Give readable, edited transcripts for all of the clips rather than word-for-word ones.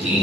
3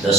10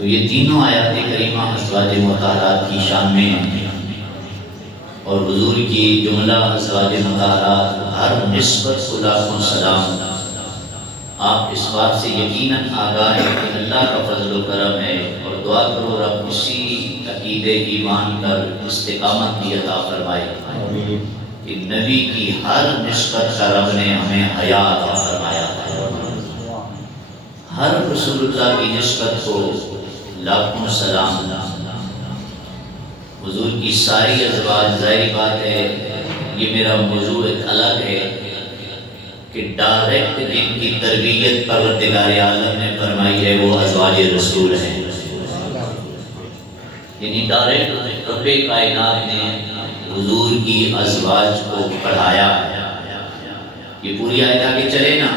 تو یہ تینوں آیات کریمہ ازواج مطہرات کی شان میں ہیں، اور حضور کی جملہ ازواج مطہرات ہر نسبت کو لاکھوں سلام۔ آپ اس بات سے یقیناً آگاہ ہے کہ اللہ کا فضل و کرم ہے، اور دعا کرو رب اسی عقیدے ایمان پر استقامت کی عطا فرمائے کہ نبی کی ہر نسبت کا رب نے ہمیں حیا عطا فرمایا ہے۔ ہر رسول اللہ کی نسبت کو لاکھوں سلام۔ حضور کی ساری ازواج، ظاہر بات ہے یہ میرا موضوع ایک الگ ہے کہ ڈائریکٹ جن کی تربیت پروردگار عالم نے فرمائی ہے وہ ازواج رسول ہیں، یعنی ڈائریکٹ رب کائنات نے حضور کی ازواج کو پڑھایا ہے۔ یہ پوری آیت آگے چلے نا،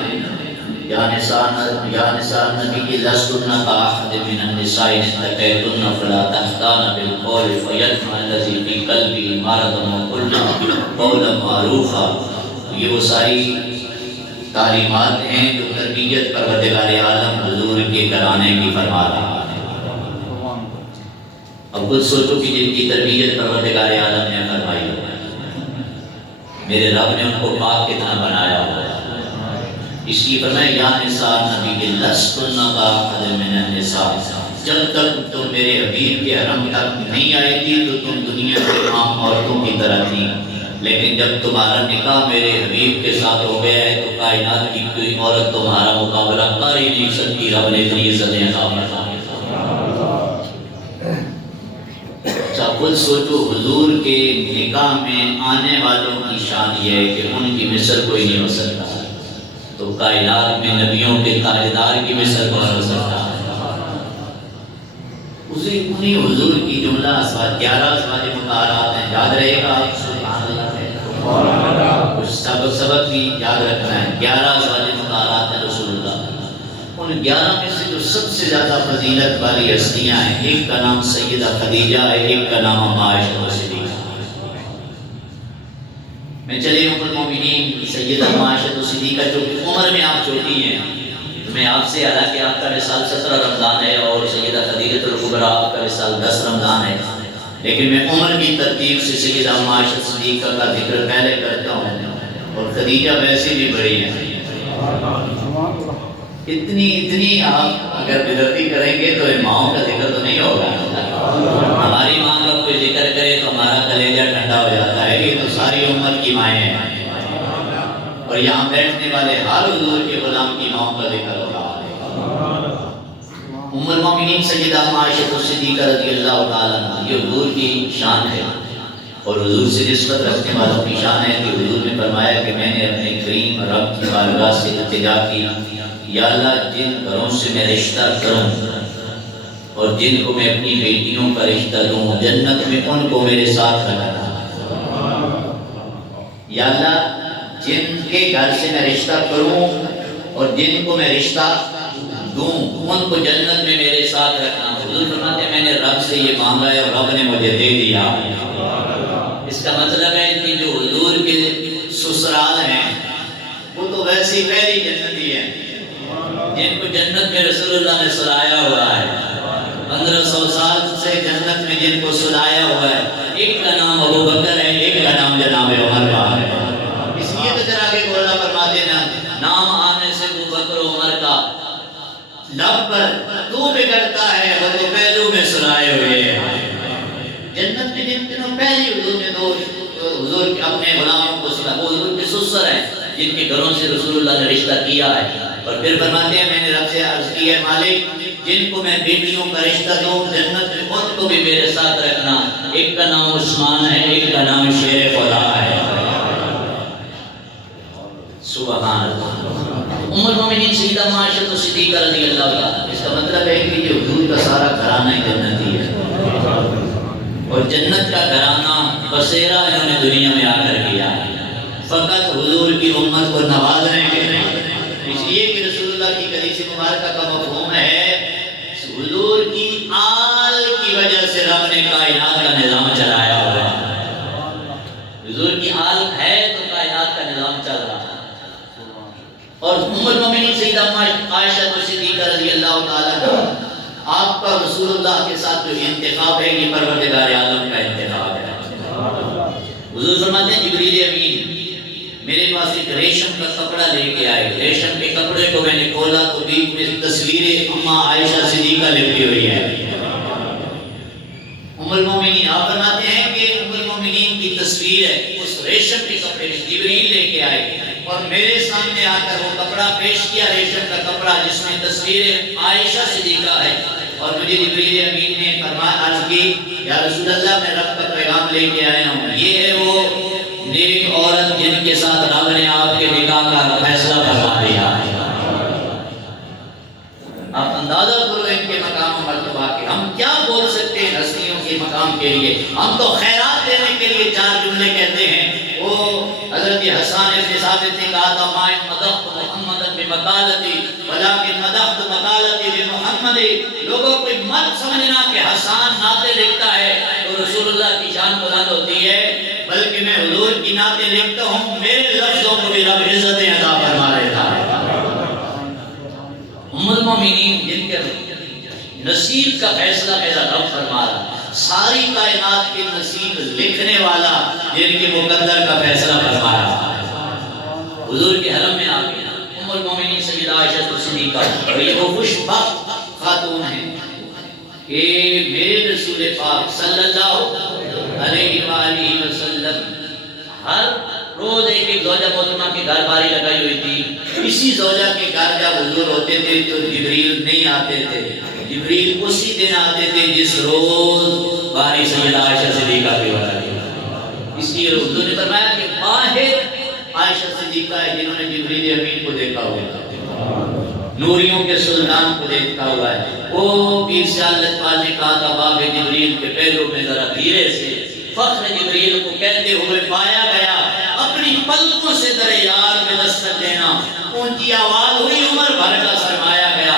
یا نساء النبی لستن کاحد من النساء ان اتقیتن فلا تخضعن بالقول فیطمع الذی فی قلبہ مرض وقلن قولا معروفا۔ یہ وہ ساری تعلیمات ہیں جو تربیت پروردگار عالم حضور کے گھرانے کی فرما رہا ہے۔ اب خود سوچو کہ جن کی تربیت پروردگار عالم نے فرمائی ہو، میرے رب نے ان کو پاک کتنا بنایا ہوا ہے۔ اس لیے فرمایا یا نساء النبی لستن کاحد من النساء، جب تک تم میرے حبیب کے حرم تک نہیں آئی تھی تو تم دنیا کے عام عورتوں کی طرح تھی، لیکن جب تمہارا نکاح میرے حبیب کے ساتھ ہو گیا ہے تو کائنات کی کوئی عورت تمہارا مقابلہ کر ہی نہیں سکتی۔ رب نے اتنی عزتیں عطا فرمائی۔ اچھا خود سوچو، حضور کے نکاح میں آنے والوں کی شان یہ ہے کہ ان کی مثل کوئی نہیں ہو سکتا، تو کائنات میں نبیوں کے تاجدار کی مثل کون ہو سکتا ہے؟ انہی حضور کی جملہ ازواج 11 ازواج مطہرات ہیں، یاد رہے گا آپ؟ سبحان اللہ، کچھ سبق بھی یاد رکھنا ہے۔ 11 ازواج مطہرات ہیں رسول اللہ، ان 11 میں سے جو سب سے زیادہ فضیلت والی ہستیاں ہیں، ایک کا نام سیدہ خدیجہ ہے، ایک کا نام ام عائشہ صدیقہ۔ میں چلے ام المومنین سیدہ ام عائشہ صدیقہ، جو عمر میں آپ چھوٹی ہیں، میں آپ سے، حالانکہ آپ کا وصال 17 رمضان ہے اور سیدہ خدیجہ الکبریٰ آپ کا وصال 10 رمضان ہے، لیکن میں عمر کی ترتیب سے سیدہ ام عائشہ صدیقہ کا ذکر پہلے کرتا ہوں، اور خدیجہ ویسے بھی بڑی ہیں۔ اتنی آپ اگر بدعتی کریں گے تو ماؤں کا ذکر تو نہیں ہوگا۔ ہماری ماں کا کوئی ذکر کرے تو ہمارا کلیجہ ٹھنڈا ہو جاتا ہے، یہ تو ساری امت کی مائیں ہیں، اور یہاں بیٹھنے والے ہر حضور کے غلام کی ماؤں کا ذکر ہو رہا ہے۔ ام المومنین سیدہ ام عائشہ صدیقہ رضی اللہ تعالیٰ عنہا، یہ حضور کی شان ہے، اور حضور سے نسبت رکھنے والوں کی شان ہے کہ حضور نے فرمایا کہ میں نے اپنے کریم رب کی بارگاہ سے التجا کی، یا اللہ جن گھروں سے میں رشتہ کروں اور جن کو میں اپنی بیٹیوں کا رشتہ دوں، جنت میں ان کو میرے ساتھ رکھنا۔ یا اللہ جن کے گھر سے میں رشتہ کروں اور جن کو میں رشتہ دوں ان کو جنت میں میرے ساتھ رکھنا۔ حضور فرماتے ہیں میں نے رب سے یہ مانگا ہے اور رب نے مجھے دے دیا۔ اس کا مطلب ہے کہ جو حضور کے سسرال ہیں وہ تو ویسی پہلی جنتی ہیں، جن کو جنت میں رسول اللہ نے سلایا ہوا ہے، 1500 سال سے جنت میں جن کو سلایا ہوا ہے، ایک کا نام ابو بکر ہے، ایک کا نام جناب عمر کا ہے۔ اس لیے تو ذرا کے گولا فرماتے ہیں نام آنے سے ابو بکر و عمر کا لب پر تو بگڑتا ہے وہ تو پہلو میں سلائے ہوئے ہیں۔ جنت میں جن دنوں پہلی حضور نے دو حضور اپنے غلاموں کو سلا، وہ حضور کے سسر ہیں جن کے گھروں سے رسول اللہ نے رشتہ کیا ہے، اور پھر فرماتے ہیں میں نے رب سے عرض کی ہے مالک جن کو میں بیٹیوں کا رشتہ دوں جنت میں ان کو بھی میرے ساتھ رکھنا۔ ایک کا نام عثمان ہے، ایک کا نام شیر خدا ہے۔ سبحان اللہ۔ ام المومنین سیدہ ام عائشہ صدیقہ رضی اللہ عنہا، اس کا مطلب ہے کہ یہ حضور کا سارا گھرانہ جنتی ہے، اور جنت کا گھرانہ بسیرا انہوں نے دنیا میں آ کر کیا ہے، فقط حضور کی امت کو نوازنے کے لیے۔ اس لیے کہ رسول اللہ کی حدیث مبارکہ کا مفہوم ہے حضور کی آل کی وجہ سے رب نے کائنات کا نظام چلایا ہوا ہے۔ حضور کی آل ہے تو کائنات کا نظام چل رہا ہے۔ اور ام المومنین سیدہ عائشہ صدیقہ رضی اللہ تعالیٰ عنہا آپ کا رسول اللہ کے ساتھ جو انتخاب ہے یہ پروردگار عالم کا انتخاب ہے۔ حضور فرماتے ہیں جبریل امین میرے پاس ایک ریشم کا کپڑا لے کے آئے، ریشم کے کپڑے کو میں نے کھولا تو بیچ میں تصویر اماں عائشہ صدیقہ لپٹی ہوئی ہے۔ ام المومنین آپ فرماتے ہیں کہ ام المومنین کی تصویر ہے، اس ریشم کے کپڑے میں جبریل لے کے آئے اور میرے سامنے آ کر وہ کپڑا پیش کیا، ریشم کا کپڑا جس میں تصویر عائشہ صدیقہ ہے، اور مجھے جبریل امین نے فرمایا عرض کی یا رسول اللہ میں رب کا پیغام لے کے آیا ہوں، یہ ہے وہ نیک عورت جن کے ساتھ رب نے آپ کے نکاح کا فیصلہ فرما دیا ہے۔ آپ اندازہ کرو ان کے مقام و مرتبہ کے، ہم کیا بول سکتے ہیں ہستیوں کے مقام کے لیے؟ ہم تو خیرات دینے کے لیے چار جملے کہتے ہیں۔ وہ حضرت حسان ابن ثابت نے کہا تھا ما مدحت محمدا بمقالتی ولکن مدحت مقالتی بمحمد۔ لوگوں کو مت سمجھنا کہ حسان نعتیں لکھتا ہے تو رسول اللہ کی شان بلند ہوتی ہے، بلکہ میں حضور کی نعتیں لکھتا ہوں، میرے لفظوں کو بھی رب عزتیں عطا فرما دیتا ہے۔ ام المومنین جن کے نصیب کا فیصلہ میرا رب فرما رہا، ساری کائنات کے نصیب لکھنے والا جن کے مقدر کا فیصلہ فرما رہا، حضور کے حرم میں آ گیا ام المومنین سیدہ عائشہ صدیقہ، اور یہ وہ خوش بخت خاتون ہیں کہ میرے رسول پاک صلی اللہ علیہ وآلہ وسلم ہر روز ایک ایک زوجہ محترمہ کے گھر باری لگائی ہوئی تھی۔ اسی زوجہ کے گھر جب حضور ہوتے تھے تو جبریل نہیں آتے تھے، جبریل اسی دن آتے تھے جس روز باری سیدہ عائشہ صدیقہ کی ہوتی تھی۔ اس لیے حضور نے فرمایا کہ ماہر عائشہ صدیقہ ہے جنہوں نے جبریل امین کو دیکھا ہوا ہے، نوریوں کے سلطان کو دیکھا ہوا ہے۔ وہ پیر سے اللہ تعالیٰ نے کہا تھا باب جبریل کے پہلو میں ذرا دھیرے سے فخر جبریل کو کہتے ہوئے پایا گیا، اپنی پلکوں سے در یار میں دستک دینا، اونچی آواز ہوئی، عمر بھر کا سرمایا گیا۔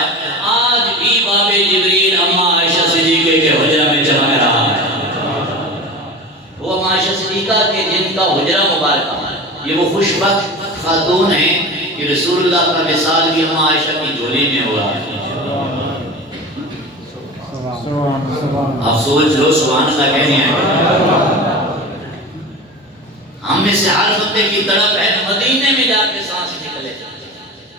آج بھی باب جبریل اماں عائشہ صدیقہ کے حجرہ میں چمک رہا ہے۔ وہ اماں عائشہ صدیقہ کے جن کا حجرہ مبارکہ، یہ وہ خوش بخت خاتون ہیں کہ رسول اللہ کا وصال بھی اماں عائشہ کی جھولی میں ہوا ہے۔ آپ سوچ لو سبحان اللہ کہنے ہیں، ہم میں سے ہر بندے کی طرف ہے مدینے میں جا کے سانس نکلے۔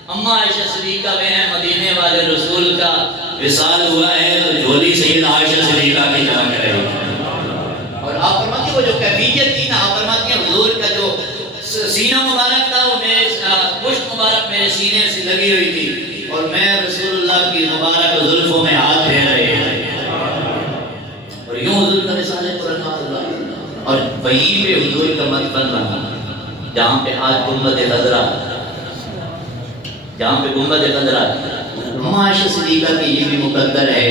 اماں عائشہ صدیقہ بہن مدینے والے رسول کا وصال ہوا ہے تو جھولی سیدہ عائشہ صدیقہ کی چمک رہی ہے۔ اور آپ فرماتی وہ جو کیفیت تھی نا، آپ فرماتی ہیں حضور کا جو سینہ مبارک تھا وہ میرے پشت مبارک میرے سینے سے لگی ہوئی تھی، اور میں رسول اللہ کی مبارک زلفوں میں ہاتھ پھیر رہے ہیں، اور یوں حضور کا وصال پرنوار ہوا۔ اور وہیں پہ حضور کا مدفن بنا جہاں پہ آج گنبد خضرا، جہاں پہ گنبد خضرا۔ اماں عائشہ صدیقہ کی یہ بھی مقدر ہے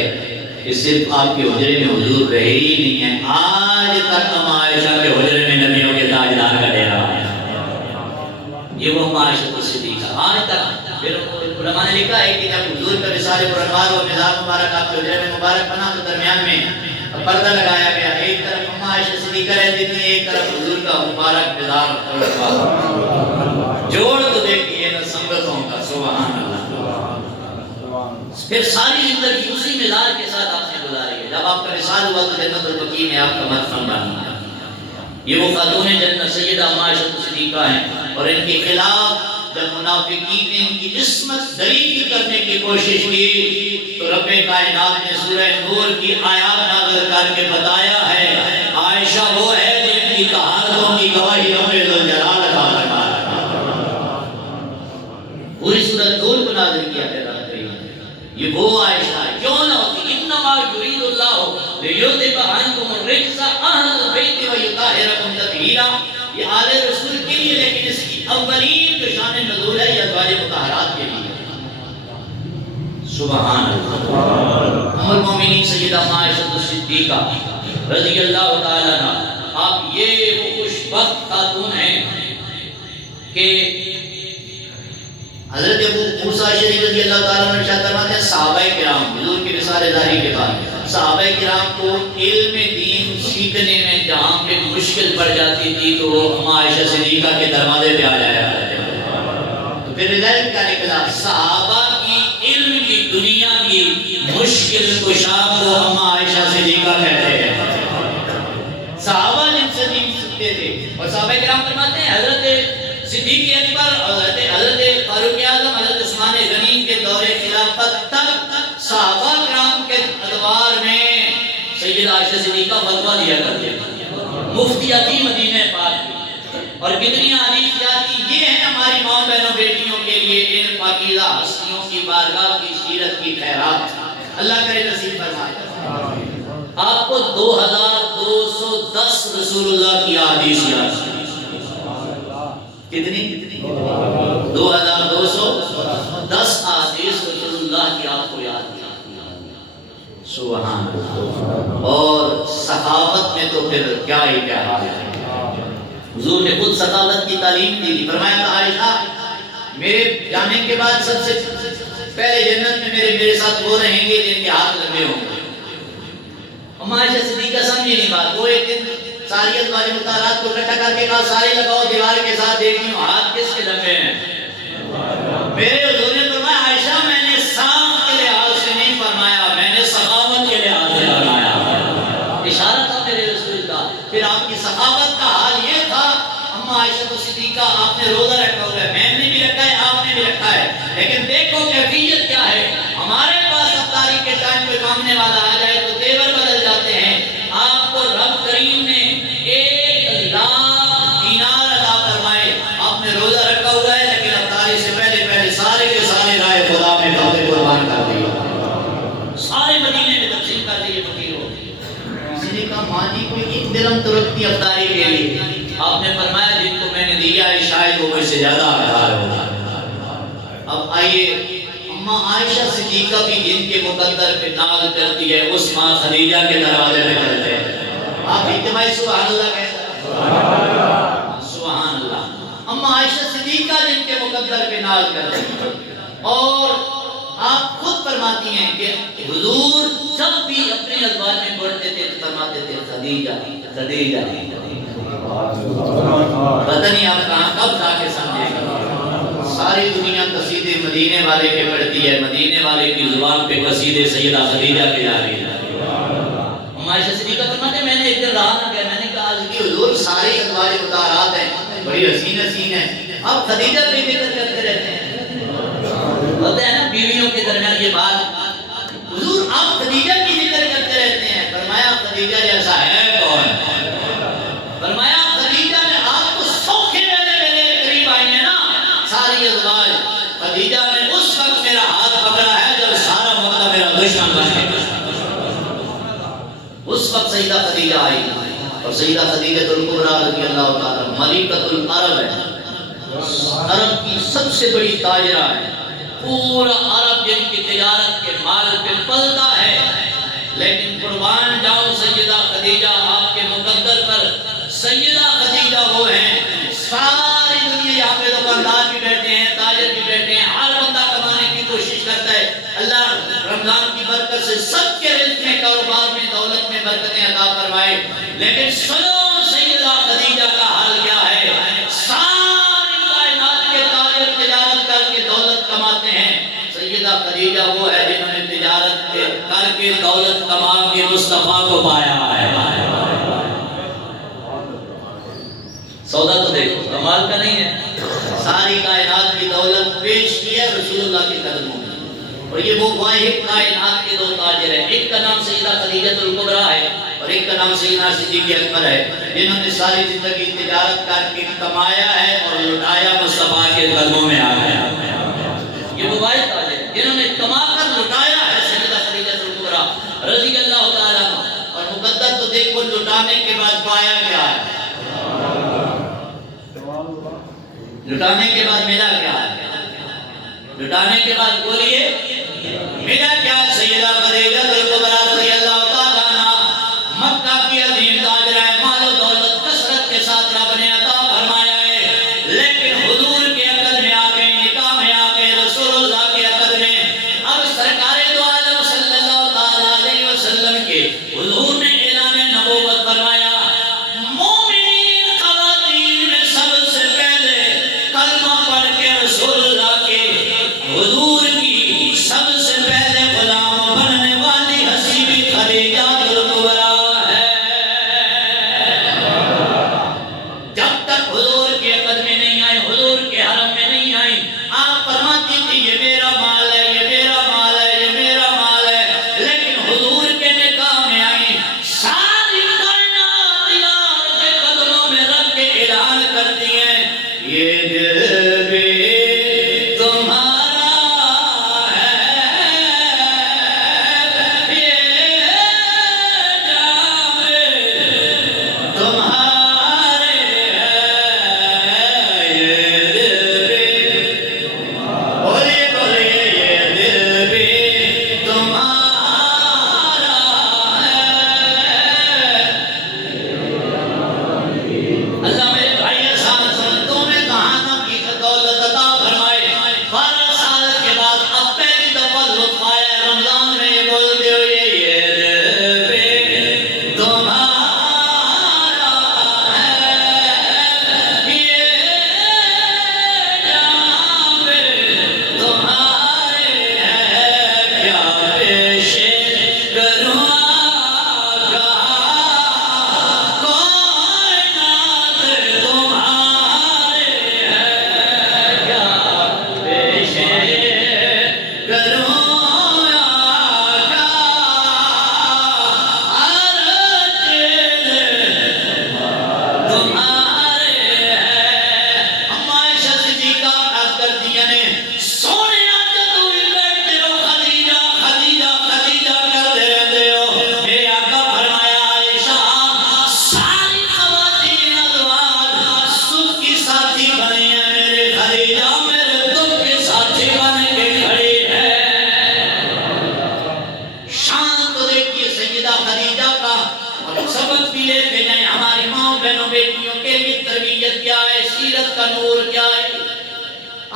کہ صرف آپ کے حجرے میں حضور رہے ہی نہیں ہیں، آج تک اماں عائشہ کے حجرے میں نبیوں کے تاجدار کا ڈیرا ہے۔ یہ وہ اماں عائشہ صدیقہ آج تک۔ پھر علماء نے لکھا ہے کہ جب حضور کا وصال پرنوار اور مزار مبارک آپ کے حجرے میں مبارک بنا تو درمیان میں پردہ لگایا گیا، ایک طرف اماں عائشہ صدیقہ رہتی تھی، ایک طرف حضور کا مبارک مزار جوڑ تو دیکھیے نا سنگتوں کا، سبحان اللہ۔ پھر ساری زندگی اسی مزار کے ساتھ آپ نے گزاری ہے۔ جب آپ کا وصال ہوا تو جنت البقیع میں آپ کا مدفن بنا۔ یہ وہ خاتون جنت سیدہ اماں عائشہ صدیقہ ہیں، اور ان کے خلاف جب منافقین نے ان کی عصمت دلیل کرنے کی کوشش کی تو رب کائنات نے سورہ نور کی آیات نازل کر کے بتایا ہے عائشہ وہ ہے جن کی طہارتوں کی گواہی رب ذوالجلال عطا فرما رہا ہے۔ پوری سورہ نور کو نازل کیا ہے رب کریم، یہ وہ عائشہ ہے کیوں نہ ہوتی۔ انما یرید اللہ لیذھب عنکم الرجس اہل البیت ویطہرکم تطہیرا، یہ آل رسول کے لیے، لیکن اس کی اولین جو شان نزول ہے یہ ازواج مطہرات کے لیے۔ سبحان اللہ۔ ام المومنین سیدہ عائشہ صدیقہ رضی اللہ تعالیٰ عنہ، آپ یہ وہ خوش بخت خاتون ہیں کہ حضرت ابو موسیٰ شریف رضی اللہ تعالیٰ عنہ ارشاد فرماتے ہیں صحابہ کرام حضور کے وصال ظاہری کے بعد صحابہ کرام کو علم دین سیکھنے میں جہاں پہ مشکل پڑ جاتی تھی تو وہ اماں عائشہ صدیقہ کے دروازے پہ آ جایا کرتے تھے۔ تو پھر رزلٹ کیا نکلا؟ صحابہ کی علم کی دنیا کی مشکل کشا کو اما عائشہ صدیقہ کہتے ہیں۔ صحابہ جن سے دین سکتے تھے، اور صحابہ کرام فرماتے ہیں حضرت صدیق اکبر، حضرت فاروق اعظم، حضرت عثمان غنی کے دور خلافت تک صحابہ کرام کے ادوار میں سیدہ عائشہ صدیقہ فتویٰ دیا کرتے تھے، مفتیہ تھی مدینہ پاک کی، اور کتنی حدیث جاتی۔ یہ ہے ہماری ماں بہنوں بیٹیوں کے لیے ان پاکیزہ ہستیوں کی بارگاہ کی سیرت کی خیرات، اللہ کرے نصیب فرمائے۔ آپ کو 2210 رسول اللہ کی حدیث یاد ہے۔ کتنی 2210 حدیث رسول اللہ کی آپ کو یاد ہے۔ سبحان اللہ۔ اور سخاوت میں تو پھر کیا ہی کیا حال ہے۔ حضور نے خود سخاوت کی تعلیم دی، فرمایا کہ عائشہ میرے جانے کے بعد سب سے پہلے جنت میں میرے ساتھ وہ رہیں گے جن کے ہاتھ لمبے ہوں گے۔ اما عائشہ صدیقہ سمجھی نہیں بات، وہ ایک دن ساری ازواج مطہرات کو اکٹھا کر کے کہا سارے لگاؤ دیوار کے ساتھ دیکھتی ہوں ہاتھ کس کے لمبے ہیں۔ میرے حضور نے فرمایا عائشہ میں نے صاف کے لحاظ سے نہیں فرمایا، میں نے سخاوت کے لحاظ سے فرمایا۔ اشارہ تھا میرے رسول کا۔ پھر آپ کی سخاوت کا حال یہ تھا، اما عائشہ صدیقہ آپ نے روزہ رکھا ہوا ہے، میں نے بھی رکھا ہے، آپ نے بھی رکھا ہے، لیکن دیکھو کیفیت کیا ہے۔ ہمارے پاس افطاری کے ٹائم کوئی مانگنے والا آ جائے تو تیور بدل جاتے ہیں۔ آپ کو رب کریم نے 1,00,000 دینار عطا فرمائے، آپ نے روزہ رکھا ہوا ہے، لیکن افطاری سے پہلے سارے کے سارے رائے خدا میں پودے قربان کر دیے، سارے مدینے میں تقسیم کر دیے فقیروں۔ کسی نے کہا ماں جی کوئی ایک درہم تو رکھتی افطاری کے لیے، آپ نے فرمایا جن کو میں نے دیا ہے شاید وہ مجھ سے زیادہ حقدار ہوگا۔ اب آئیے اما عائشہ صدیقہ بھی جن کے مقدر پہ ناز کرتی ہے، اس ماں خدیجہ کے دروازے میں چلتے ہیں۔ آپ اجتماعی سبحان اللہ کہتے ہیں، سبحان اللہ۔ اما عائشہ صدیقہ جن کے مقدر پہ ناز کرتے ہیں، اور آپ خود فرماتی ہیں کہ حضور جب بھی اپنے ازواج میں بڑھتے تھے تو فرماتے تھے خدیجہ خدیجہ۔ پتہ نہیں آپ کہاں کب جا کے سمجھے گا۔ ساری دنیا قصیدے مدینے والے کے پڑھتی ہے، مدینے والے کی زبان پہ قصیدے سیدہ خدیجہ کے جا رہی ہے۔ اما عائشہ صدیقہ فرماتے ہیں میں نے ایک دن رہا نہ گیا، میں نے کہا عرض کی حضور ساری ازواج مطہرات ہیں، بڑی حسین حسین ہیں، آپ خدیجہ پہ ذکر کرتے رہتے ہیں۔ ہوتا ہے نا بیویوں کے درمیان یہ بات، حضور آپ خدیجہ کی ذکر کرتے رہتے ہیں۔ فرمایا خدیجہ جیسا ہے کون؟ فرمایا خدیجہ نے آپ کو سوکھے والے میرے قریب آئی ہیں نا ساری ازواج، خدیجہ نے اس وقت میرا ہاتھ پکڑا ہے جب سارا مکہ میرا دشمن بن گیا۔ اس وقت سیدہ خدیجہ آئی، اور سیدہ خدیجہ الکبریٰ رضی اللہ تعالیٰ ملکۃ العرب ہے، عرب کی سب سے بڑی تاجرہ ہے، پورا عرب جن کی تجارت کے مال پہ پلتا ہے، لیکن قربان جاؤ سیدہ خدیجہ آپ کے مقدر پر۔ سیدہ خدیجہ وہ ہیں ساری دنیا یہاں پہ دکاندار بھی بیٹھے ہیں، تاجر بھی بیٹھے ہیں، ہر بندہ کمانے کی کوشش کرتا ہے، اللہ رمضان کی برکت سے سب کے رزق میں، کاروبار میں، دولت میں برکتیں عطا فرمائے، لیکن سنو سیدہ خدیجہ کا حال کیا ہے۔ ساری کائنات کے تاجر تجارت کر کے دولت کماتے ہیں، سیدہ خدیجہ وہ ہے جنہوں نے تجارت کر کے دولت کما کے مصطفیٰ کو پایا ہے۔ سودا تو دیکھو کمال کا نہیں ہے، ساری کائنات کی دولت پیش کی ہے رسول اللہ کے قدموں میں، اور یہ وہ واحد کائنات کے دو تاجر ہیں، ایک کا نام سیدہ خدیجہ الکبریٰ ہے اور ایک کا نام سیدنا صدیق اکبر ہے، جنہوں نے ساری زندگی تجارت کر کے کمایا ہے اور لٹایا مصطفیٰ کے قدموں میں آ گیا۔ یہ وہ واحد تاجر ہیں جنہوں نے کما کر لٹایا ہے سیدہ خدیجہ الکبریٰ رضی اللہ تعالیٰ عنہ، اور مقدر تو دیکھو لٹانے کے بعد پایا کیا ہے، لٹانے کے بعد ملا کیا ہے، لٹانے کے بعد بولیے ملا کیا؟ سیدہ خدیجہ الکبریٰ رضی اللہ تعالیٰ عنہ مکہ کی عظیم تاجرہ ہے، مال و دولت کثرت کے ساتھ رب نے عطا فرمایا ہے، لیکن حضور کے عقد میں آ گئے، نکاح میں آ گئے، رسول اللہ کے عقد میں، اب سرکار دو عالم صلی اللہ تعالیٰ علیہ وسلم کے حضور نے اعلان نبوت فرمایا، مومنین خواتین میں سب سے پہلے کلمہ پڑھ کے رسول اللہ کے حضور کی سب سے پہلے غلام بننے سبق بھی لیتے جائیں. ہماری ماں بہنوں بیٹیوں کے لیے تربیت کیا ہے, سیرت کا نور کیا ہے.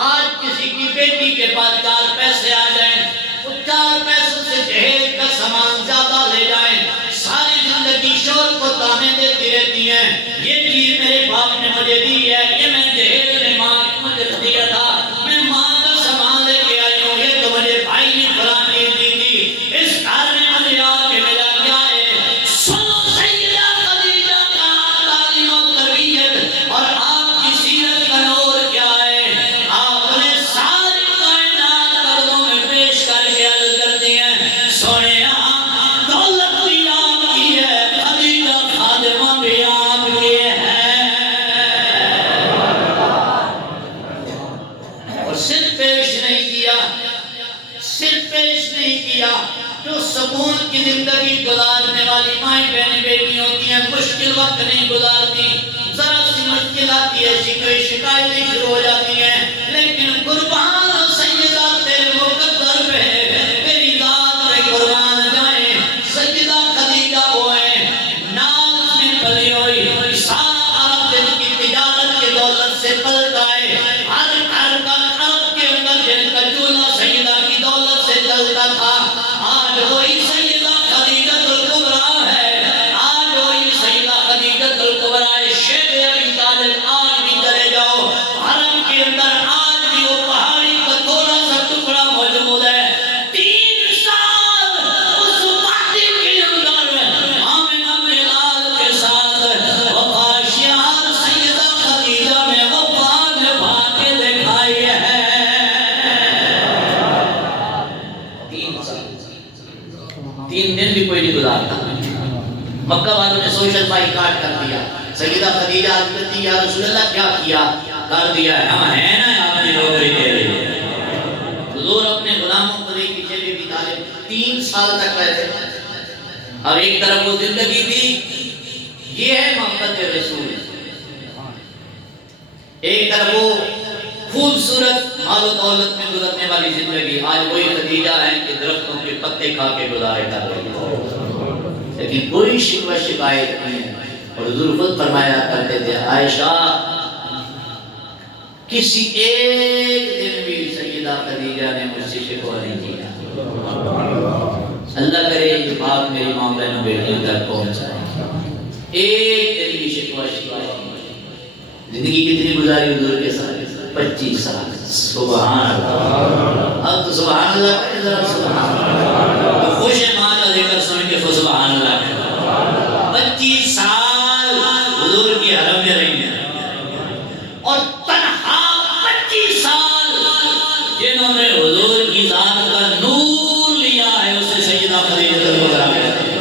آج کسی کی بیٹی کے پاس 4 پیسے آ جائیں, وہ 4 پیسوں سے جہیز کا سامان زیادہ لے جائیں, ساری زندگی شوہر کو تانے دیتی رہتی ہیں, یہ چیز میرے باپ نے مجھے دی ہے, یہ میں جہیز نے ماں مجھے دیا تھا, میں ماں کا سامان لے کے آئی ہوں, یہ تو مجھے بھائی نے فلاں چیز دی تھی. اس گھر میں مجھے آ کے ملا کیا ہے؟ سنو سیدہ خدیجہ کا تعلیم و تربیت اور آپ کی سیرت کا نور کیا ہے. آپ نے ساری کائنات قدموں میں پیش کر کے عرض کرتی ہیں, سونے دولت بھی آپ کی ہے, خدیجہ خادمہ بھی آپ کی ہے. اور صرف پیش نہیں کیا, صرف پیش نہیں کیا, جو سکون کی زندگی گزارنے والی مائیں بہنیں بیٹی ہوتی ہیں, مشکل وقت نہیں گزارتی, ذرا سی مشکل آتی ہے, شکایتیں شروع ہو جاتی ہیں, لیکن قربان سیدہ تیرے مقدر پہ, تیری ذات پہ قربان جائیں. سیدہ خدیجہ وہ ہے, ناز میں پلی ہوئی, سارا عرب جن کی تجارت کے دولت سے پلتا ہے, ہر گھر کا عرب کے اندر جن کا چولہا سیدہ کی دولت سے چلتا تھا. آج وہی سیدہ خدیجہ الکبریٰ ہے, آج وہی سیدہ خدیجہ الکبریٰ ہے. شیخ ابی طالب آج بھی چلے جاؤ, حرم کے اندر آج بھی وہ پہاڑی کا تھوڑا سا ٹکڑا موجود ہے. 3 سال اس مٹی کے اندر آمنہ بلال کے ساتھ وفاشیار سیدہ خدیجہ میں وفا نبھا کے دکھائی ہے. 3 سال, 3 دن بھی کوئی نہیں گزارتا. مکہ والوں نے سوشل بائیکاٹ کر دیا. سیدہ خدیجہ عرض کرتی, یا رسول اللہ کیا کیا؟ کر دیا ہے, ہم ہیں نا آپ کی نوکری کے لیے. حضور اپنے غلاموں کو لے کے چلے بھی طالب 3 سال تک رہتے, اور ایک طرف وہ زندگی تھی, یہ ہے محبت رسول, ایک طرف وہ خوبصورت مال و دولت میں گزرنے والی زندگی. آج وہی خدیجہ ہیں کہ درختوں کے پتے کھا کے گزارے کر رہی ہے, لیکن کوئی شکوہ شکایت نہیں. اور حضور خود فرمایا کرتے تھے, عائشہ کسی ایک دن بھی سیدہ خدیجہ نے مجھ سے شکوہ نہیں کیا. اللہ کرے یہ بات میری ماں بہنوں بیٹیوں تک پہنچائے, ایک دن بھی شکوہ شکایت نہیں. زندگی کتنی گزاری حضور کے ساتھ؟ 25 سال. سبحان اللہ. اب تو سبحان اللہ کہے, ذرا سبحان اللہ. خوش ماں کا ذکر سن کے سبحان اللہ کہے. 25 سال حضور کی حرم میں رہی ہیں, اور تنہا 25 سال جنہوں نے حضور کی ذات کا نور لیا ہے, اسے سیدہ خدیجہ الکبریٰ کہتے ہیں.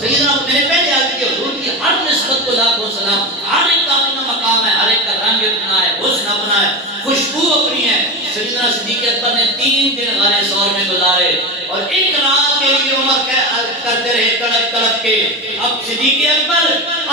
سیدہ میرے پہلے آتی کہ حضور کی ہر نسبت کو لاکھوں سلام, ہر ایک کا اپنا مقام ہے, ہر ایک کا رنگ اپنا ہے, حسن اپنا ہے, خوشبو اپنی ہے. سیدنا صدیق اکبر نے 3 دن غار ثور میں گزارے, اور ایک رات کے لیے عمر کرتے رہے تڑپ تڑپ کے. اب صدیق اکبر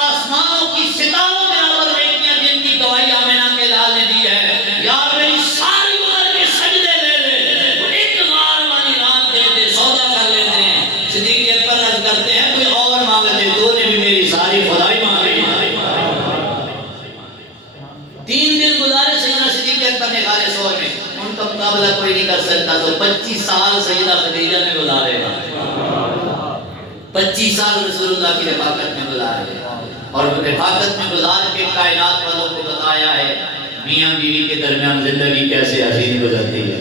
آسمانوں کی ستاروں برابر بیٹیاں جن کی گواہی آمنہ کے لال نے دی ہے, یار میری ساری عمر کے سجدے لے لے, وہ ایک غار والی رات دے دے, سودا کر لیتے ہیں. صدیق اکبر عرض کرتے ہیں, کوئی اور مانگتے, تو نے بھی میری ساری خدائی مانگی. 3 دن گزارے سیدنا صدیق اکبر نے غار ثور میں, ان کا مقابلہ کوئی نہیں کر سکتا. تو 25 سال سیدہ خدیجہ نے گزارے گا, 25 سال رسول اللہ کی رفاقت میں گزارے, اور رفاقت میں گزار کے کائنات والوں کو بتایا ہے میاں بیوی کے درمیان زندگی کیسے حسین گزرتی ہے.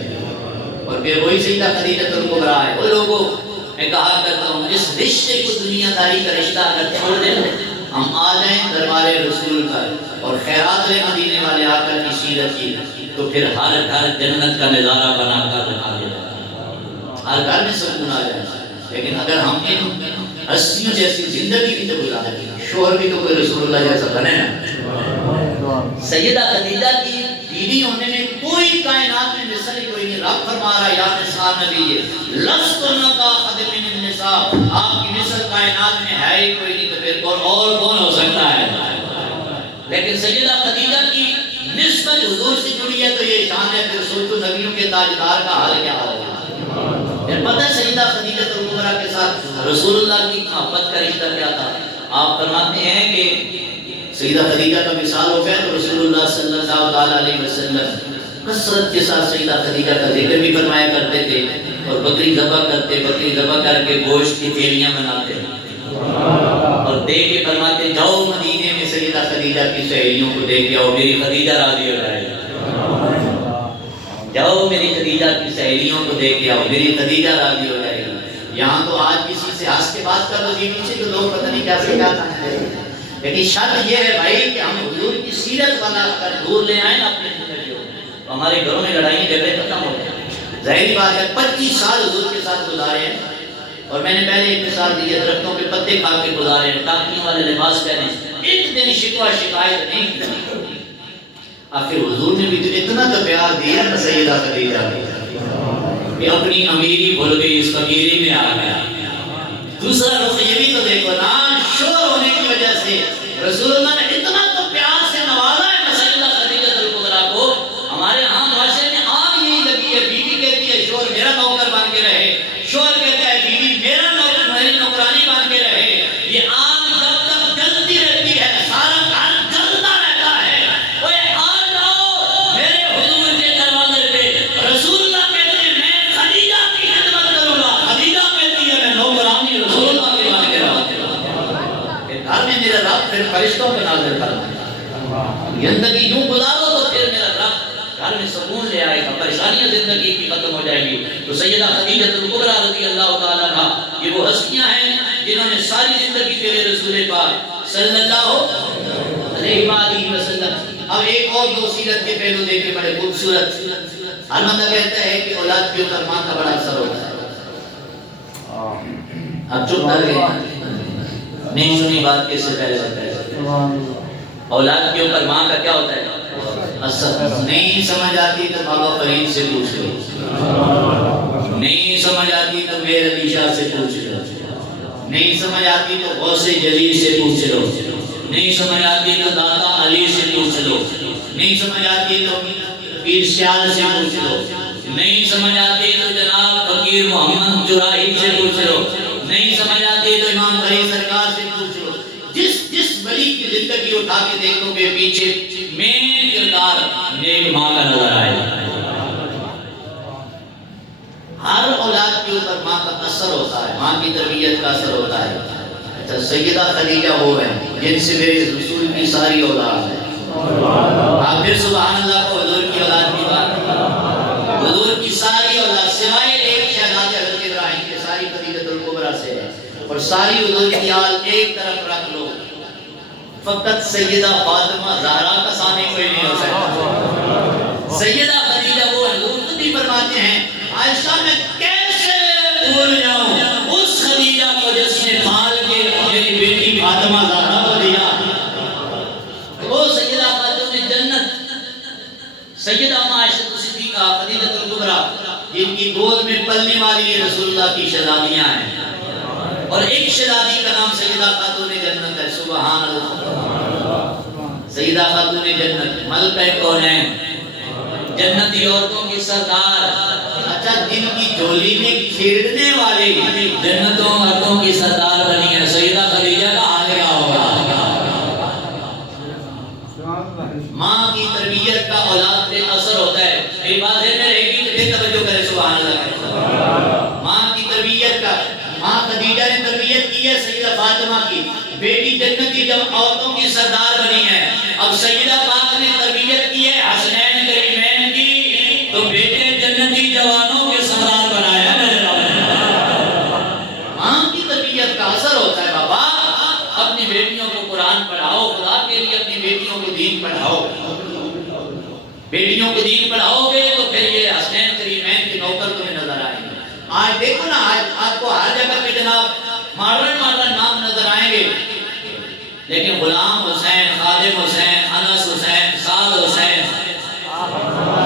اور پھر وہی سیدہ خدیجہ الکبریٰ ہے. وہ لوگوں میں کہا کرتا ہوں, اس رشتے کو دنیا داری کا رشتہ اگر چھوڑ دیں, ہم آ جائیں دربار رسول کا اور خیرات لے مدینے والے آقا کی سیرت کی, تو پھر ہر گھر جنت کا نظارہ بنا کر دکھا دے, ہر گھر میں سکون آ جائے. لیکن اگر ہم ان ہستیوں جیسی زندگی بھی تو گزارے, شوہر بھی تو کوئی رسول اللہ جیسا بنے نا. سیدہ خدیجہ کی بیوی ہونے میں کوئی کائنات میں مثل کوئی نہیں. رب فرما رہا یا نساء نبی لستن کاحد من النساء, آپ کی مثل کائنات میں ہے ہی کوئی نہیں, تو پھر کون ہو سکتا ہے. لیکن سیدہ خدیجہ کی نسبت حضور سے جڑی ہے تو یہ شان ہے. پھر سوچو نبیوں کے تاجدار کا حال کیا ہوگا. پھر پتہ ہے سیدہ خدیجہ الکبریٰ کے ساتھ رسول اللہ کی محبت کا رشتہ کیا تھا. آپ فرماتے ہیں کہ سیدہ خدیجہ کا مثال ہو گیا تو رسول اللہ صلی اللہ علیہ وسلم کثرت کے ساتھ سیدہ خدیجہ کا ذکر بھی فرمایا کرتے تھے اور بکری ذبح کرتے، بکری ذبح کر کے گوشت کی تھیلیاں بناتے اور دے کے فرماتے جاؤ مدینے میں سیدہ خدیجہ کی سہیلیوں کو دے کے آؤ، میری خدیجہ راضی ہو جائے گی، جاؤ میری خدیجہ کی سہیلیوں کو دے کے آؤ، میری خدیجہ راضی ہو جائے گی۔ یہاں تو آج کسی سے ہنس کے بات کر دو جی پیچھے تو لوگ پتہ نہیں کیا سکھاتا ہے، لیکن شرط یہ ہے بھائی کہ ہم حضور کی سیرت بنا کر دور لے آئیں نا اپنے زندگیوں میں، تو ہمارے گھروں میں لڑائیں جھگڑے ختم ہو جائیں۔ ظاہری بات ہے 25 سال حضور کے ساتھ گزارے ہیں، اور میں نے پہلے ایک مثال دی ہے، درختوں پہ پتے کھا کے گزارے ہیں، ٹاکیوں والے لباس پہنے، ایک دن شکوہ شکایت نہیں کی۔ آخر حضور نے بھی تو اتنا تو پیار دیا نا سیدہ خدیجہ کہ اپنی امیری بھول گئی، اس فقیری میں آ گیا۔ دوسرا رخ یہ بھی تو دیکھو نا، شور ہونے کی وجہ سے رسول اللہ نے اتنا تو پیار سے نوازا ہے سیدہ خدیجہ الکبریٰ کو۔ ہمارے ہاں معاشرے میں آگ یہی لگی ہے، بیوی کہتی ہے شوہر میرا نوکر بن کے رہے، شوہر کہتا ہے بیوی میرا نوکر میری نوکرانی بن کے رہے۔ یہ آگ جب تک جلتی رہتی ہے سارا گھر جلتا رہتا ہے۔ اوے آ جاؤ میرے حضور کے دروازے پہ، رسول اللہ کہتے ہیں میں خدیجہ کی خدمت کروں گا، خدیجہ کہتی ہے میں نوکرانی رسول اللہ کی بن کے رہا۔ گھر میں میرا رب پھر فرشتوں پہ نازل کرنا، زندگی یوں گزارو تو پھر میرا رب گھر میں سکون لے آئے گا، پریشانیاں زندگی کی ختم ہو جائیں گی۔ تو سیدہ خدیجہ الکبریٰ رضی اللہ تعالیٰ عنہا یہ وہ ہستیاں ہیں جنہوں نے ساری زندگی میرے رسول پاک صلی اللہ علیہ وآلہ وسلم۔ اب ایک اور دو سیرت کے پہلو دیکھے بڑے خوبصورت۔ ہر بندہ کہتا ہے کہ اولاد کے اوپر ماں کا بڑا اثر ہوتا ہے۔ اب چپ کر گئے، نہیں سنی بات کس سے پہلے بتایا۔ اولاد کے اوپر ماں کا کیا ہوتا ہے اثر؟ نہیں سمجھ آتی تو بابا فرید سے پوچھ لو، نہیں سمجھ آتی تو میر علی شاہ سے پوچھ لو، نہیں سمجھ آتی تو غوث جلی سے پوچھ لو، نہیں سمجھ آتی تو داتا علی سے پوچھ لو، نہیں سمجھ آتی تو پیر سیال سے پوچھ لو، نہیں سمجھ آتی تو جناب فقیر محمد جراحی سے پوچھ لو، نہیں سمجھ آتی تو امام بری سرکار سے پوچھ لو۔ جس ولی کی زندگی اٹھا کے دیکھو گے پیچھے مین کردار نیک ماں کا نظر آئے گا۔ ہر اولاد کے اوپر ماں کا اثر ہوتا ہے، ماں کی تربیت کا اثر ہوتا ہے۔ اچھا سیدہ خدیجہ وہ ہیں جن سے میرے رسول کی ساری اولاد ہے۔ آپ پھر سبحان اللہ کو حضور کی اولاد کی بات، حضور کی ساری اولاد سوائے ایک شہزادے حضرت ابراہیم کے ساری خدیجہ الکبریٰ سے ہے، اور ساری حضور کی آل ایک طرف رکھ لو، فقط سیدہ فاطمہ زہرا کا ثانی کوئی نہیں ہو سکتا۔ سیدہ خدیجہ وہ حضور خود بھی فرماتے ہیں عائشہ میں کیسے بھول جاؤں اس خدیجہ کو جس نے پال کے میری بیٹی فاطمہ زہرا کو دیا۔ وہ سیدہ خاتون جنت سیدہ عائشہ صدیقہ خدیجہ الکبریٰ جن کی گود میں پلنے والی رسول اللہ کی شہزادیاں ہیں، اور ایک شہزادی کا نام سیدہ خاتون جنت ہے۔ سبحان اللہ، سیدہ خاتون جنت ملکہ کونین، جنتی عورتوں کی سردار۔ اچھا جن کی جھولی میں کھیڑنے والے جنتوں عورتوں کی سردار بنی ہے سیدہ خدیجہ کا حال کیا ہوگا؟ ماں کی تربیت کا اولاد پہ اثر ہوتا ہے۔ ایک بات ہے میں ایک ہی پھر توجہ کرے سبحان اللہ۔ ماں کی تربیت کا، ماں خدیجہ نے تربیت کی ہے سیدہ فاطمہ کی، بیٹی جنتی جب عورتوں کی سردار بنی ہے۔ اب سیدہ پاک نے تربیت کی ہے حسنین کریمین کی، تو بیٹے جنتی جوانوں کے سردار بنایا ہے۔ ماں کی تربیت کا اثر ہوتا ہے۔ بابا اپنی بیٹیوں کو قرآن پڑھاؤ، خدا کے لیے اپنی بیٹیوں کو دین پڑھاؤ، بیٹیوں کو دین پڑھاؤ گے تو پھر یہ حسنین کریمین کے نوکر تمہیں نظر آئیں گے۔ آج دیکھو نا، آج آپ کو ہر جگہ پہ جناب ماڈرن نام نظر آئیں گے، لیکن غلام حسین، خادم حسین، انس حسین، سعد حسین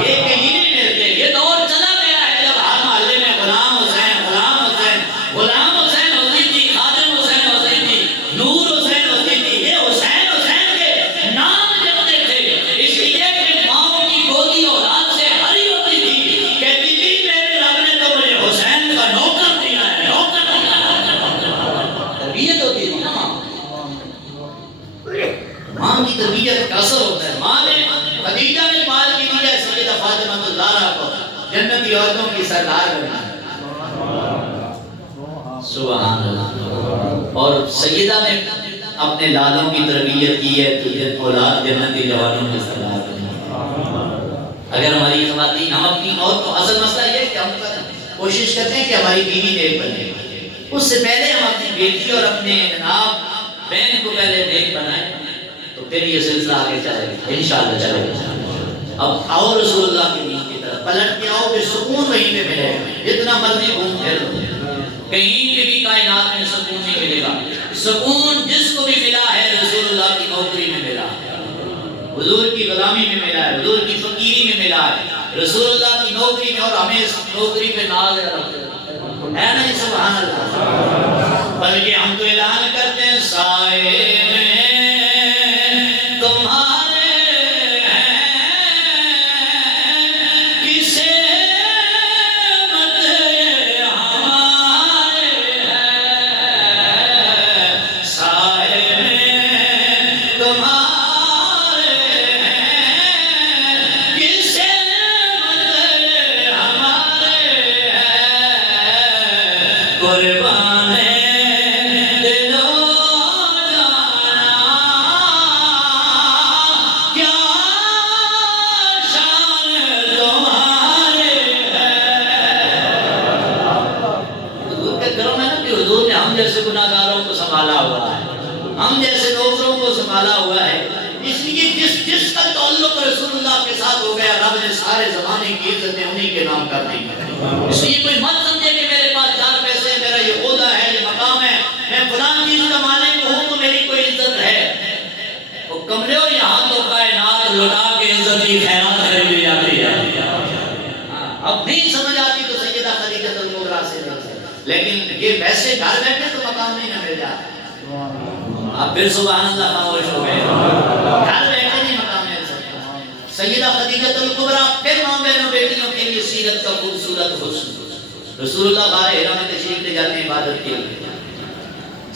یہ کہیں نہیں ملتے۔ یہ دور چلا گیا ہے جب ہر محلے میں غلام حسین، غلام حسین، غلام حسین ہوتی تھی، خادم حسین ہوتی تھی، نور حسین ہوتی تھی۔ یہ حسین حسین کے نام جپتے تھے، اس لیے کہ ماں کی گودی اولاد سے ہری ہوتی تھی، کہتی تھی میرے رب نے تو مجھے حسین کا نوکر دیا ہے، نوکر دیا ہے۔ تربیت ہوتی تھی نا ماں۔ تربیت کا اثر ہوتا ہے. ماں نے خدیجہ نے پال کی دی ہے سیدہ فاطمہ الزہرا کو جنتی عورتوں کی سردار بنا. سبحان اللہ. اور سیدہ نے اپنے لالوں کی تربیت کی ہے کہ اولاد جنتی جوانوں کی سردار بنا. اگر ہماری خواتین ہم اپنی عورتوں اصل مسئلہ یہ ہے کہ ہم کوشش کرتے ہیں کہ ہماری بیوی نیک بنے. اس سے پہلے ہم اپنی بیٹی اور اپنے جناب بہن کو پہلے نیک بنائیں تو پھر یہ سلسلہ آگے چلے گا انشاءاللہ چلے گا. اب آؤ رسول اللہ کے دین کی طرف پلٹ کے آؤ کہ سکون وہیں پہ ملے گا. جتنا مرضی گھوم پھر لو کہیں پہ بھی کائنات میں سکون نہیں ملے گا. سکون جس کو بھی ملا ہے رسول اللہ کی نوکری میں ملا ہے, حضور کی غلامی میں ملا ہے, حضور کی فقیری میں ملا ہے, رسول اللہ کی نوکری میں. اور ہمیں اس نوکری پہ ناز ہے نہیں. سبحان اللہ. بلکہ ہم تو اعلان کرتے ہیں سائے میں تمہارے کسے مت ہمارے سائے میں تمہارے کسے مت ہمارے قربان دلو جانا کیا شان تمہارے حضور کے گھروں میں نا کہ حضور نے ہم جیسے گناہگاروں کو سنبھالا ہوا ہے, ہم جیسے نوکروں کو سنبھالا ہوا ہے. اس لیے جس کا تعلق رسول اللہ کے ساتھ ہو گیا رب نے سارے زمانے کی عزتیں انہی کے نام کر دی. اس لیے کوئی مت سمجھے کہ میرے پاس 4 پیسے میرا یہ عہدہ ہے یہ مقام ہے میں فلاں چیز کا مالک ہوں تو میری کوئی عزت ہے. وہ کمرے ہو یہاں تو کائنات لوٹا کے عزت کی خیرات خرید لی جاتی ہے. اب نہیں سمجھ آتی تو سیدہ خدیجہ الکبریٰ سے لیکن یہ ویسے گھر بیٹھے تو مقام نہیں نہ مل جاتا. آپ پھر سبحان اللہ خاموش ہو گئے. گھر بیٹھے نہیں مقام مل سکتا. سیدہ خدیجہ الکبریٰ پھر ماں بہنوں بیٹیوں کے لیے سیرت کا خوبصورت حسن. رسول اللہ غار حرا میں تشریف لے جاتے ہیں عبادت کے لیے.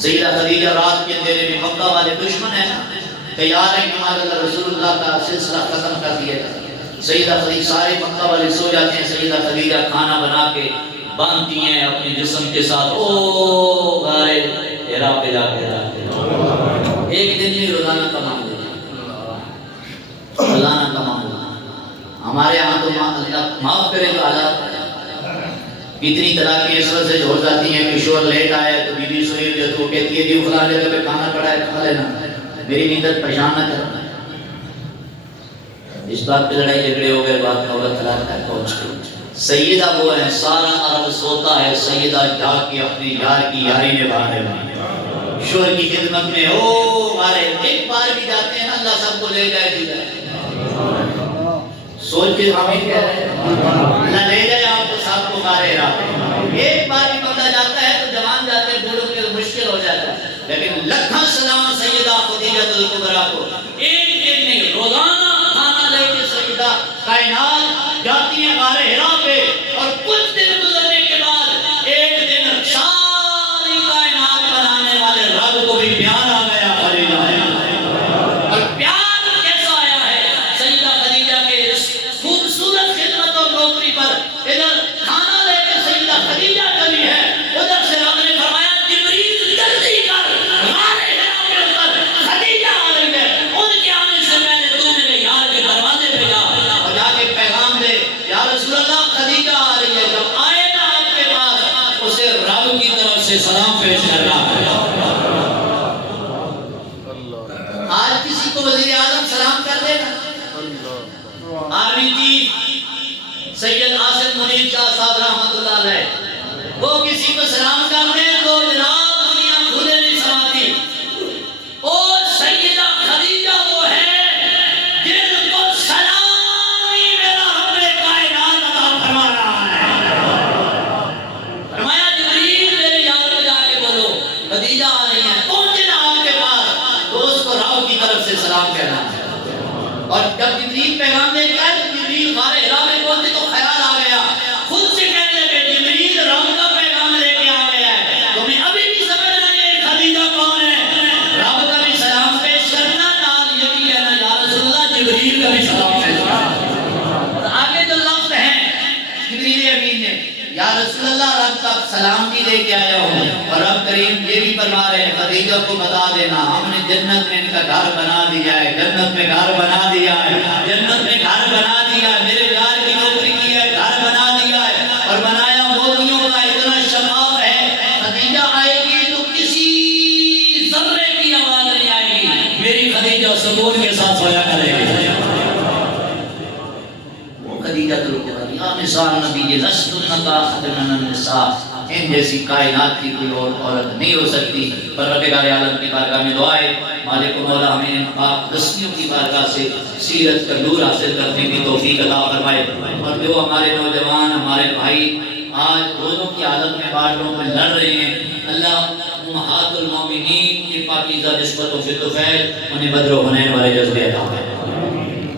سیدہ خدیجہ رات کے اندھیرے میں مکہ والے دشمن ہیں تیار ہیں کہ ہمارا رسول اللہ کا سلسلہ ختم کر دیا جائے. سیدہ خدیجہ سارے مکہ والے سو جاتے ہیں. سیدہ خدیجہ کھانا بنا کے باندھتی ہیں اپنے جسم کے ساتھ. او غار حرا پہ جا کے ایک دن میں روزانہ کما لے روزانہ کما لے. ہمارے یہاں تو اللہ معاف کرے تو حالات اتنی طلاقیں اس وجہ سے ہو جاتی ہیں کہ شوہر لیٹ آیا تو بیوی سوئی ہوئی تو وہ کہتی ہے کہ فلاں جگہ پہ کھانا پڑا ہے کھا لینا میری نیند پریشان نہ کرنا. اس بات پہ لڑائی جھگڑے ہو گئے بات کا وقت طلاق تک پہنچ گئی. سیدہ وہ ہے سارا عرب سوتا ہے سیدہ جا کے اپنی یار کی یاری نبھانے والی شوہر کی خدمت میں او مارے ایک بار بھی جاتے ہیں اللہ سب کو لے جائے دی جائے. سوچ کے حامد کہہ رہے ہیں نہ لے جائے آپ کو ساتھ کو مارے رہا. ایک بار بھی بندہ جاتا ہے تو جوان جاتے ہیں بوڑھوں کے مشکل ہو جاتا ہے. لیکن لکھاں سلام سیدہ خدیجہ الکبریٰ کو ایک دن میں روزانہ کھانا لے کے سیدہ کائنات جاتی ہیں غار حرا پہ. اور کچھ دن گزرنے کے بعد ایک دن ساری کائنات بنانے والے رب کو بھی پیار آ گیا. اور پیار کیسا آیا ہے سیدہ خدیجہ کے اس خوبصورت خدمت اور نوکری پر. ادھر کھانا لے کے سیدہ خدیجہ چلی ہے ادھر سے رب نے فرمایا جبریل جلدی کر غار حرا کے اوپر خدیجہ آ رہی ہے ان کے آنے سے پہلے تو میرے یار کے دروازے پہ جا اور جا کے پیغام دے یا رسول اللہ خدیجہ آ رہی ہے. جب آئے نا آپ کے پاس اسے رب کی طرف سے سلام پیش کرنا. آج کسی کو وزیر اعظم سلام کر دے نا آرمی چیف سید عاصم منیر شاہ صاحب رحمۃ اللہ علیہ وہ کسی کو سلام کر دے تو جناب دنیا کھلے نہیں سماتی. او سیدہ خدیجہ وہ ہے جن کو سلامی میرا رب کائنات عطا فرما رہا ہے. فرمایا جبریل میرے یار کو جا کے بولو خدیجہ آ رہی ہیں پہنچے نا آپ کے پاس تو اس کو رب کی طرف سے سلام کہنا ہے. اور جب جبریل پیغام دے کے آئے تو جبریل غار حرا میں پہنچے تو خیال آ گیا خود سے کہنے لگے جبریل رب کا پیغام لے کے آ گیا ہے تمہیں ابھی بھی سمجھ نہیں ہے خدیجہ کون ہے. رب کا بھی سلام پیش کرنا نال یہ بھی کریم یہ بھی فرما رہے ہیں خدیجہ کو بتا دینا ہم نے جنت میں ان کا گھر بنا دیا ہے، جنت میں گھر بنا دیا ہے، جنت میں گھر بنا دیا ہے، میرے یار کی نوکری کی ہے، گھر بنا دیا ہے اور بنایا موتیوں کا، اتنا شفاف ہے۔ خدیجہ آئے گی تو کسی ذرے کی آواز نہیں آئے گی، میری خدیجہ سکون کے ساتھ سویا کرے گی۔ وہ خدیجہ الکبریٰ یا نساء النبی لستن کاحد من النساء، ان جیسی کائنات کی کوئی اور عورت نہیں ہو سکتی۔ پروردگار عالم کی بارگاہ میں دعا ہے مالک و مولا ہمیں ان پاک ہستیوں کی بارگاہ سے سیرت کا نور حاصل کرنے کی توفیق عطا فرمائے، اور جو ہمارے نوجوان ہمارے بھائی آج روزوں کی حالت میں باڑوں میں لڑ رہے ہیں، اللہ امہات المومنین کی پاکیزہ نسبتوں سے طفیل انہیں بدر و حنین والے جذبے عطا فرمائے۔